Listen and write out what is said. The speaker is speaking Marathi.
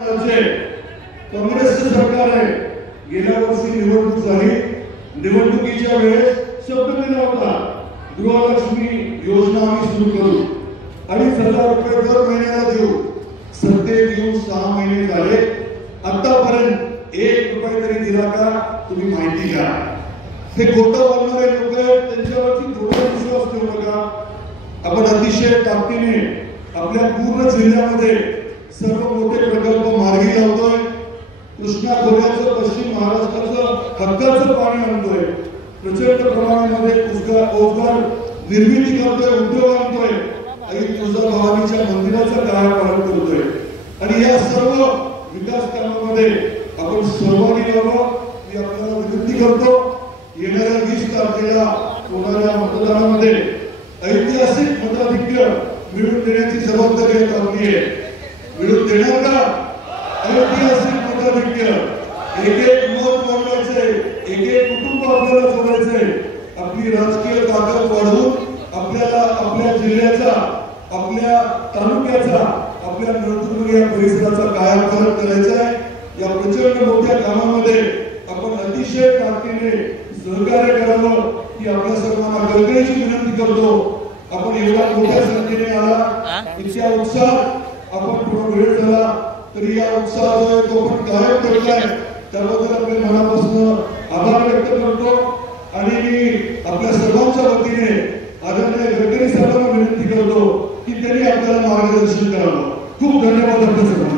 काँग्रेसचं सरकार आहे। गेल्या वर्षी निवडणूक झाली, निवडणुकीच्या वेळेस शब्द दिला होता गृहलक्ष्मी योजना आम्ही सुरू करू, 2,500 रुपये दर महिन्याला देऊ। सत्तेत येऊन 6 महिने झाले, आतापर्यंत 1 रुपया तरी दिला का? तुम्ही माहिती घ्या। हे खोटं बोलणारे लोक त्यांच्यावरती थोडा विश्वास ठेवू नका। आपण अतिशय ताकदीने आपल्या पूर्ण जिल्ह्यामध्ये सर्व मोठे प्रकल्प मार्गी लावतोय। कृष्णा खोऱ्याचं पश्चिम महाराष्ट्राचं हक्काचं पाणी आणतोय, प्रचंड प्रमाणामध्ये रोजगार निर्मिती करतोय, उद्योग आणतोय, आई तुळजाभवानीच्या मंदिराचा कायापालट करतोय। आणि या सर्व विकास कामामध्ये आपण सहभागी व्हावं ही आपल्याला विनंती करतो। येणाऱ्या 20 तारखेला होणाऱ्या मतदानामध्ये ऐतिहासिक मताधिक्य मिळवून देण्याची जबाबदारी आपली आहे। मिळवून देणार का? ऐतिहासिक मताधिक्य, एक मत वाढवायचे, एक कुटुंब आपल्याला जोडायचे, आपली राजकीय ताकद वाढवून आपल्याला आपल्या जिल्ह्याचा, आपल्या तालुक्याचा, आपल्या नळदुर्ग या परिसराचा कायापालट करायचा आहे। या प्रचंड मोठ्या कामामध्ये आपण अतिशय ताकदीने सहकार्य करावं ही आपल्या सर्वांना कळकळीची विनंती करतो। आपण एवढ्या मोठ्या संख्येने आला, इतक्या उत्साह आपण थोडा वेळ झाला तरी या उत्साह जो आहे तो पण कायम ठेवलाय, त्याबद्दल आपल्या मनापासून आभार व्यक्त करतो। आणि मी आपल्या सर्वांच्या वतीने आदरणीय गडकरी साहेबांना विनंती करतो की त्यांनी आपल्याला मार्गदर्शन करावं। खूप धन्यवाद आपल्या सर्वांना।